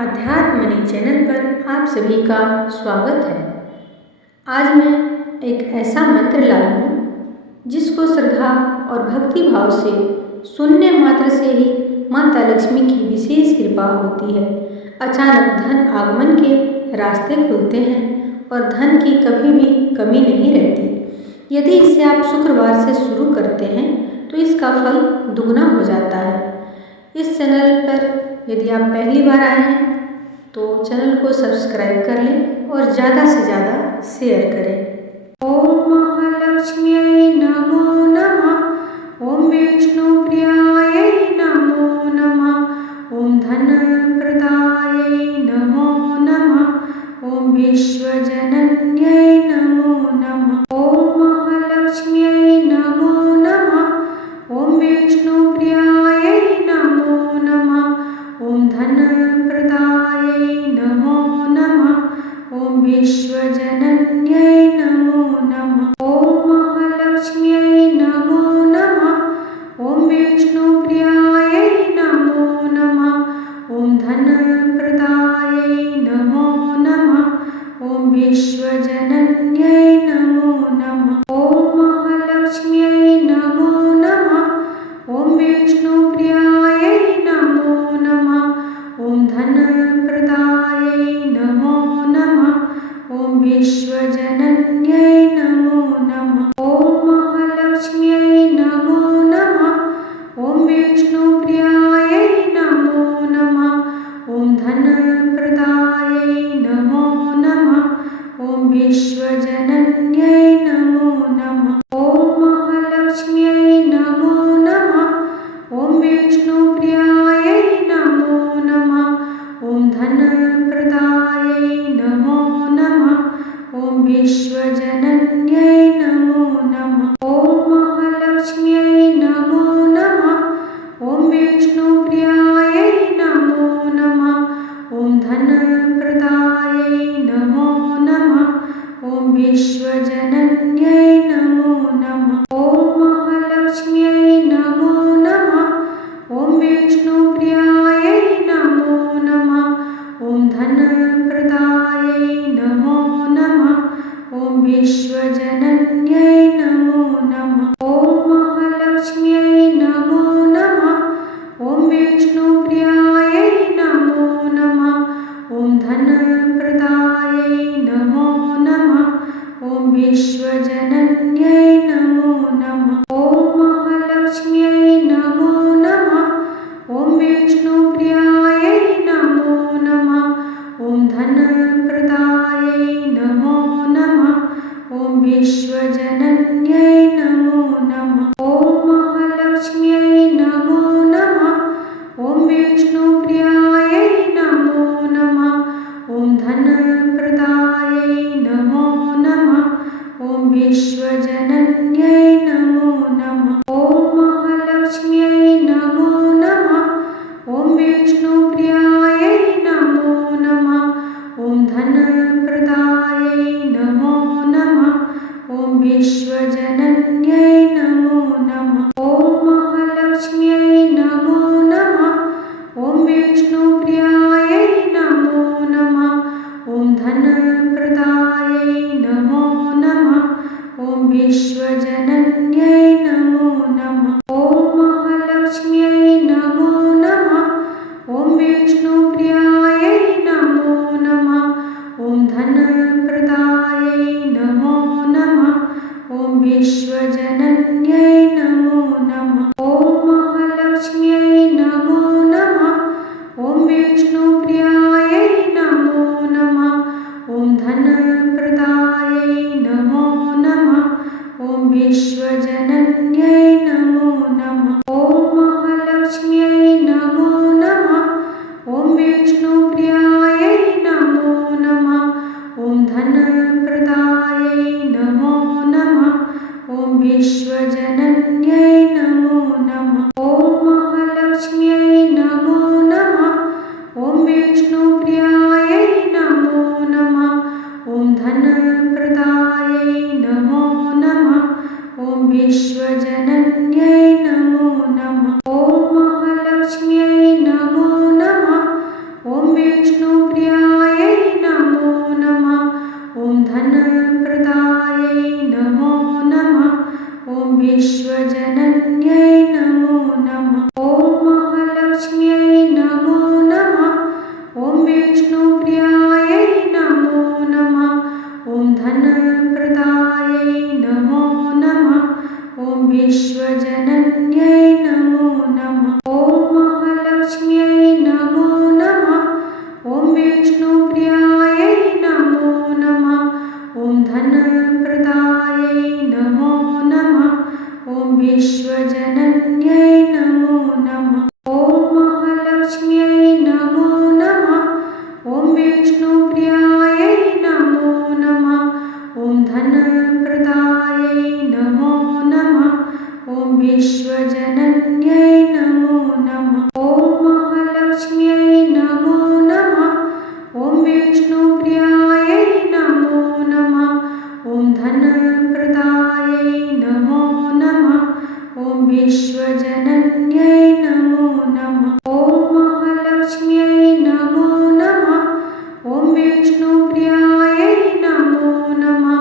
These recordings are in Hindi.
आध्यात्मनी चैनल पर आप सभी का स्वागत है। आज मैं एक ऐसा मंत्र लाई हूँ जिसको श्रद्धा और भक्ति भाव से सुनने मात्र से ही माता लक्ष्मी की विशेष कृपा होती है। अचानक धन आगमन के रास्ते खुलते हैं और धन की कभी भी कमी नहीं रहती। यदि इसे आप शुक्रवार से शुरू करते हैं तो इसका फल दुगना हो जाता है। इस चैनल पर यदि आप पहली बार आए हैं तो चैनल को सब्सक्राइब कर लें और ज़्यादा से ज़्यादा शेयर करें। ओम महालक्ष्म्यै नमो नमः। ओम विष्णुप्रियायै नमो नमः। ओम धनप्रदायै नमो नमः। ओम विश्वजनन्यै नमो नमः। ओम महालक्ष्म्यै नमो नमः। ओम विष्णुप्रियायै नमो नमः। ओम धनप्रदायै नमो नमः। ओम विश्वजनन्यै नमो नमः। ओम महालक्ष्म्यै नमो नमः। ओम विष्णुप्रियायै नमो नमः। ओम धनप्रदायै नमो नमः। ओम विश्वजनन्यै नमो नमः। ओम महालक्ष्म्यै नमो नमः। ओम विष्णुप्रियायै नमो नमः। ओम धनप्रदायै नमो नमः। ओम विश्वजनन्यै नमो नमः। ओम महालक्ष्म्यै नमो नमः। ओम विष्णुप्रियायै नमो नमः। ओम धनप्रदायै नमो नमः। ओम विश्वजनन्यै नमो नमः। ओम महालक्ष्म्यै नमो नमः। ओम विष्णुप्रियायै नमो नमः। ओम धनप्रदायै नमो नमः। ओम विश्वजनन्यै नमो नमः। ओम महालक्ष्म्यै नमो नमः। ओम विष्णुप्रियायै नमो नमः। ओम धनप्रदायै नमो नमः। ओम विश्वजनन्यै नमो नमः। ओम महालक्ष्म्यै नमो नमः। ओम विष्णुप्रियायै नमो नमः। ओम धनप्रदायै नमो नमः। ओम विश्वजनन्यै नमो नमः। ओम महालक्ष्म्यै नमो नमः। ओम विष्णुप्रियायै नमो नमः। ओम धनप्रदायै नमो नमः। ओम विश्वजनन्यै नमो नमः। ओम महालक्ष्म्यै नमो नमः। ओम विष्णुप्रियायै नमो नमः। ओम धनप्रदायै नमो नमः। ओम विश्वजनन्यै नमो नमः। ओम महालक्ष्म्यै नमो नमः। ओम विष्णुप्रियायै नमो नमः। ओम धनप्रदायै नमो नमः। ओम विश्वजनन्यै नमो नमः। ओम महालक्ष्म्यै नमो नमः। ओम विष्णुप्रियायै नमो नमः। ओम धनप्रदायै नमो नमः। ओम विश्वजनन्यै नमो नमः। ओम महालक्ष्म्यै नमो नमः। ओम विष्णुप्रियायै नमो नमः। ओम धनप्रदायै नमो नमः। ओम विश्वजनन्यै नमो नमः। ओम महालक्ष्म्यै नमो नमः। ओम विष्णुप्रियायै नमो नमः। ओम धनप्रदायै नमो नमः। ओम विश्वजनन्यै नमो नमः। ओम महालक्ष्म्यै नमो नमः। ओम विष्णुप्रियायै नमो नमः। ओम धनप्रदायै नमो नमः। ओम विश्वजनन्यै नमो नमः। ओम महालक्ष्म्यै नमो नमः। ओम विष्णुप्रियायै नमो नमः। ओम धनप्रदायै नमो नमः। ओम विश्वजनन्यै नमो नमः। ओम महालक्ष्म्यै नमो नमः। ओम विष्णुप्रियायै नमो नमः। ओम धनप्रदायै नमो नमः। ओम विश्वजनन्यै नमो नमः। ओम महालक्ष्म्यै नमो नमः। ओम विष्णुप्रियायै नमो नमः। ॐ धनप्रदायै नमो नमः। ॐ विश्वजनन्यै नमो नमः। ॐ महालक्ष्म्यै नमो नमः। ॐ विष्णुप्रियायै नमो नमः। ॐ धनप्रदायै नमो नमः। ॐ विश्वजनन्यै नमो नमः। ॐ महालक्ष्म्यै नमो नमः। ॐ विष्णुप्रियायै नमो नमः। ॐ धनप्रदायै नमो नमः। ॐ विश्वजनन्यै नमो नमः। ॐ महालक्ष्म्यै नमो नमः। ॐ विष्णुप्रियायै नमो नमः। ॐ धनप्रदायै नमो नमः। ॐ विश्वजनन्यै नमो नमः। ॐ महालक्ष्म्यै नमो नमः। ॐ विष्णुप्रियायै नमो नमः। ॐ धनप्रदायै नमो नमः। ॐ विश्वजनन्यै नमो नमः। ॐ महालक्ष्म्यै नमो नमः। ॐ विष्णुप्रियायै नमो नमः।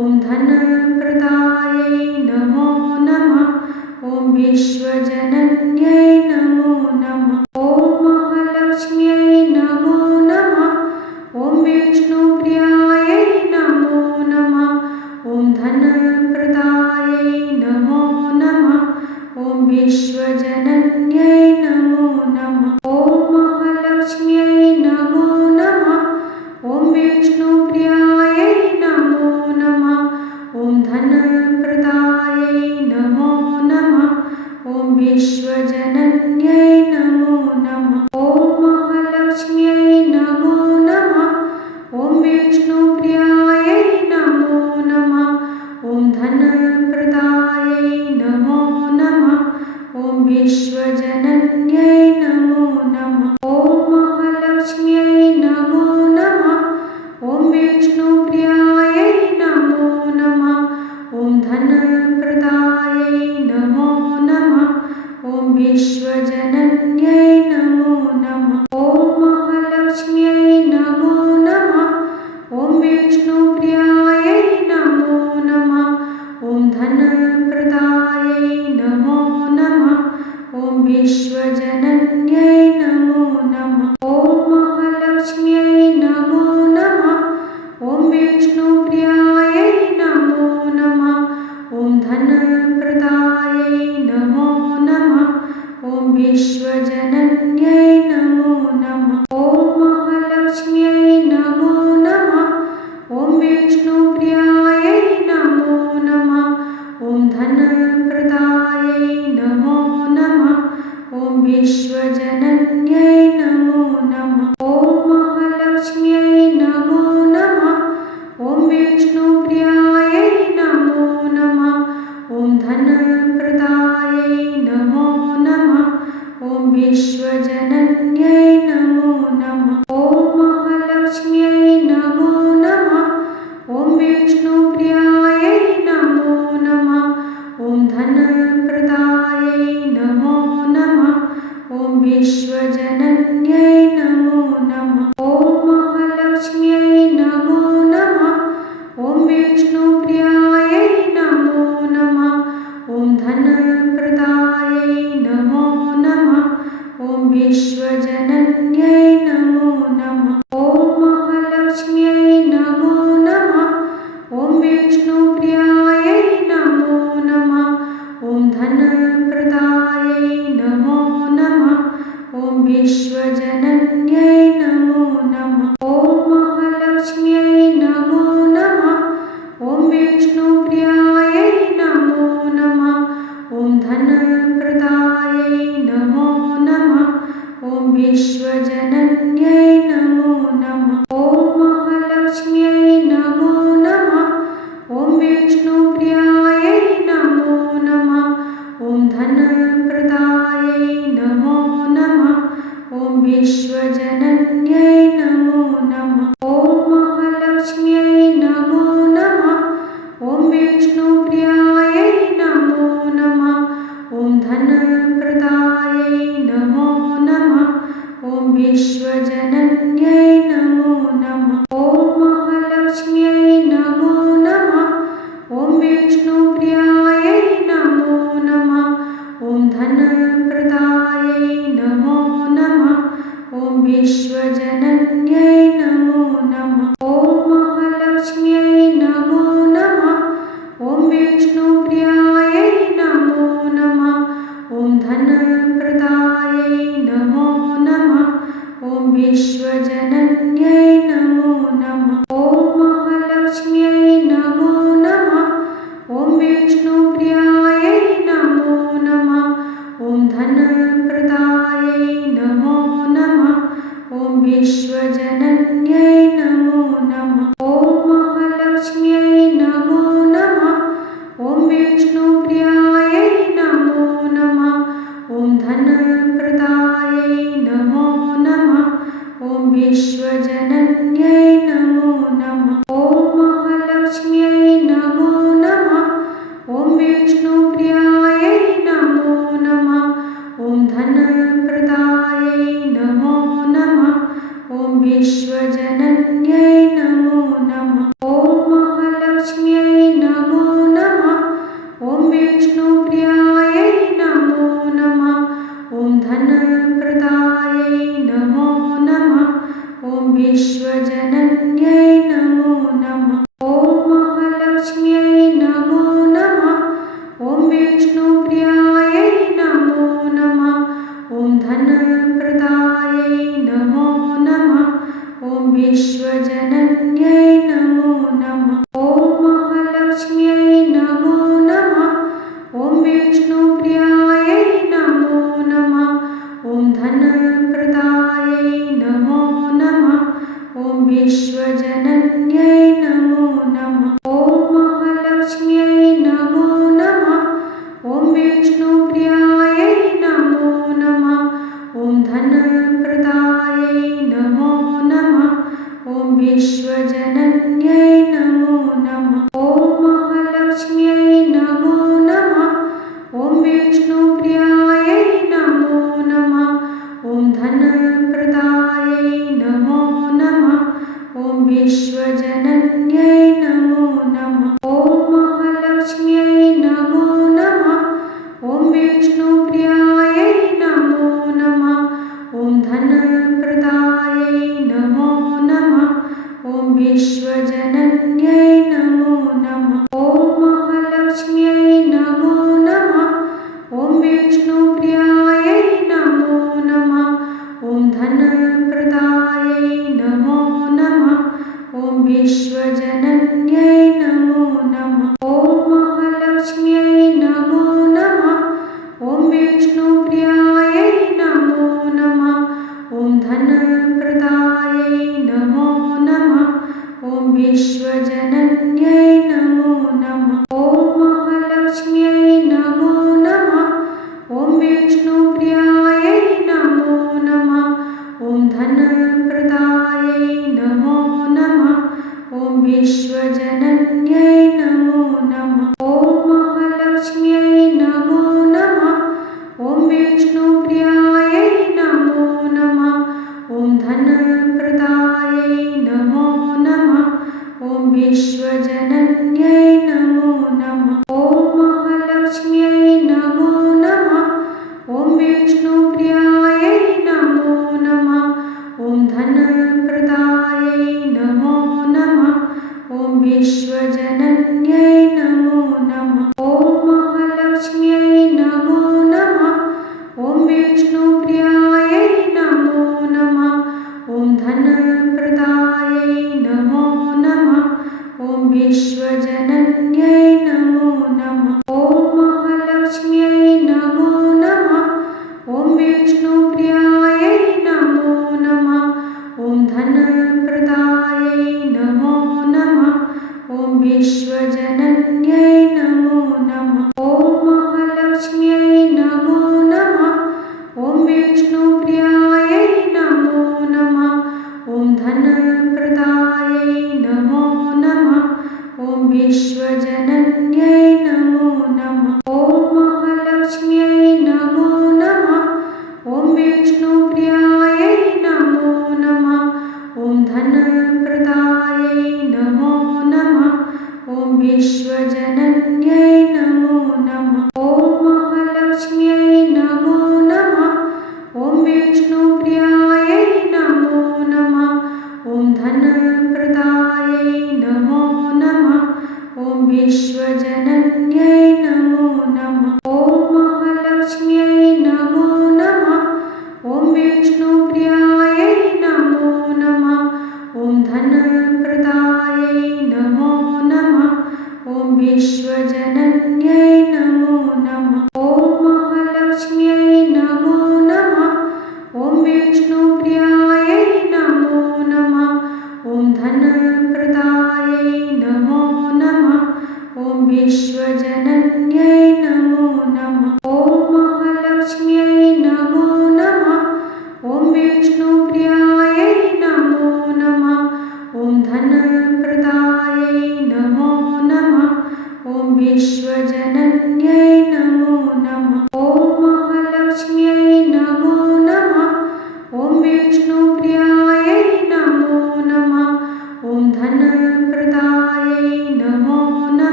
ॐ धनप्रदायै नमो नमः। ॐ विश्वजनन्यै नमो नमः। ॐ महालक्ष्म्यै नमो नमः। ॐ विष्णुप्रियायै नमो नमः। ॐ धनप्रदायै नमो नमः। ॐ विश्वजनन्यै नमो नमः। ॐ महालक्ष्म्यै नमो नमः। ॐ विष्णुप्रियायै नमो नमः। ॐ धनप्रदायै नमो नमः। ॐ विश्वजनन्यै नमो नमः। ॐ महालक्ष्म्यै नमो नमः। ॐ विष्णुप्रियायै नमो नमः। ॐ धनप्रदायै नमो नमः। ॐ विश्वजनन्यै नमो नमः। ॐ महालक्ष्म्यै नमो नमः। ॐ विष्णुप्रियायै नमो नमः। ॐ धनप्रदायै नमो नमः। ॐ विश्वजनन्यै नमो नमः। ॐ महालक्ष्म्यै नमो नमः। ॐ विष्णुप्रियायै नमो नमः। ॐ धनप्रदायै नमो नमः। ॐ विश्वजनन्यै नमो नमः। ॐ महालक्ष्म्यै नमो नमः। ॐ विष्णुप्रियायै नमो नमः। ॐ धनप्रदायै नमो नमः। ॐ विश्वजनन्यै नमो नमः। ॐ महालक्ष्म्यै नमो नमः। ॐ विष्णुप्रियायै नमो नमः। ॐ धनप्रदायै नमो नमः। ॐ विश्वजनन्यै नमो नमः। ॐ महालक्ष्म्यै नमो नमः। ॐ विष्णुप्रियायै नमो नमः। ॐ धनप्रदायै नमो नमः। ॐ विश्वजनन्यै नमो नमः। ॐ महालक्ष्म्यै नमो नमः। ॐ विष्णुप्रियायै नमो नमः। ॐ धनप्रदायै नमो नमः। ॐ विश्वजनन्यै नमो नमः। ॐ महालक्ष्म्यै नमो नमः। ॐ विष्णुप्रियायै नमो नमः। ॐ धनप्रदायै नमो नमः। ॐ विश्वजनन्यै नमो नमः। ॐ महालक्ष्म्यै नमो नमः। ॐ विष्णुप्रियायै नमो नमः। ॐ धनप्रदायै नमो नमः। ॐ विश्वजनन्यै नमो नमः। ॐ महालक्ष्म्यै नमो नमः। ॐ विष्णुप्रियायै नमो नमः। ॐ धनप्रदायै नमो नमः। ॐ विश्वजनन्यै नमो नमः। ॐ महालक्ष्म्यै नमो नमः। ॐ विष्णुप्रियायै नमो नमः। ॐ धनप्रदायै नमो नमः। ॐ विश्वजनन्यै नमो विश्वजनन्यै नमो नमः। ॐ महालक्ष्म्यै नमो नमः। ॐ विष्णुप्रियायै नमो नमः। ॐ धनप्रदायै नमो नमः। ॐ विश्वजनन्यै नमो नमः। ॐ महालक्ष्म्यै नमो नमः। ॐ विष्णुप्रियायै नमो नमः। ॐ धनप्रदायै नमो नमः। ॐ विश्वजनन्यै नमो नमः। ॐ महालक्ष्म्यै नमो नमः। ॐ विष्णुप्रियायै नमो नमः। ॐ धनप्रदायै नमो नमः। ॐ विश्वजनन्यै नमो नमः। ॐ महालक्ष्म्यै नमो नमः। ॐ विष्णुप्रियायै नमो नमः। ॐ धनप्रदायै नमो नमः। ॐ विश्वजनन्यै नमो नमः। ॐ महालक्ष्म्यै नमो नमः। ॐ विष्णुप्रियायै नमो नमः। ॐ धनप्रदायै नमो नमः। ॐ विश्वजनन्यै नमो नमः। ॐ महालक्ष्म्यै नमो नमः। ॐ विष्णुप्रियायै नमो नमः। ॐ धनप्रदायै नमो नमः। ॐ विश्वजनन्यै नमो नमः। ॐ महालक्ष्म्यै नमो नमः। ॐ विष्णुप्रियायै नमो नमः। ॐ धनप्रदायै नमो नमः। ॐ विश्वजनन्यै नमो नमः। ॐ महालक्ष्म्यै नमो नमः। ॐ विष्णुप्रियायै नमो नमः। ॐ धनप्रदायै नमो नमः। ॐ विश्वजनन्यै नमो नमः। ॐ महालक्ष्म्यै नमो नमः। ॐ विष्णुप्रियायै नमो नमः। ॐ धनप्रदायै नमो नमः। ॐ विश्वजनन्यै नमो नमः। ॐ महालक्ष्म्यै नमो नमः। ॐ विष्णुप्रियायै नमो नमः। ॐ धनप्रदायै नमो नमः। ॐ विश्वजनन्यै नमो नमः। ॐ महालक्ष्म्यै नमो नमः। ॐ विष्णुप्रियायै नमो नमः। ॐ धनप्रदायै नमो नमः। ॐ विश्वजनन्यै नमो नमः। ॐ महालक्ष्म्यै नमो नमः। ॐ विष्णुप्रियायै नमो नमः। ॐ धनप्रदायै नमो नमः। ॐ विश्वजनन्यै नमो नमः। ॐ महालक्ष्म्यै नमो नमः। ॐ विष्णुप्रियायै नमो नमः। ॐ धनप्रदायै नमो नमः। ॐ विश्वजनन्यै नमो नमः। ॐ महालक्ष्म्यै नमो नमः। ॐ विष्णुप्रियायै नमो नमः। ॐ धनप्रदायै नमो नमः। ॐ विश्वजनन्यै नमो नमः। ॐ महालक्ष्म्यै नमो नमः। ॐ विष्णुप्रियायै नमो नमः। ॐ धनप्रदायै नमो नमः। ॐ विश्वजनन्यै नमो नमः। ॐ महालक्ष्म्यै नमो नमः। ॐ विष्णुप्रियायै नमो नमः। ॐ धनप्रदायै नमो नमः। ॐ विश्वजनन्यै नमो नमः। ॐ महालक्ष्म्यै नमो नमः। ॐ विष्णुप्रियायै नमो नमः। ॐ धनप्रदायै नमो नमः। ॐ विश्वजनन्यै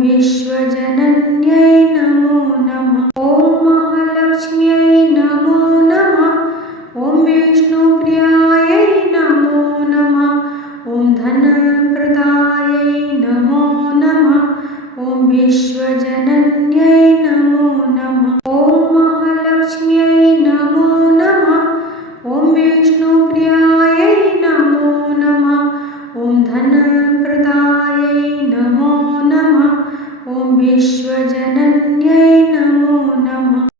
विश्वजनन्यै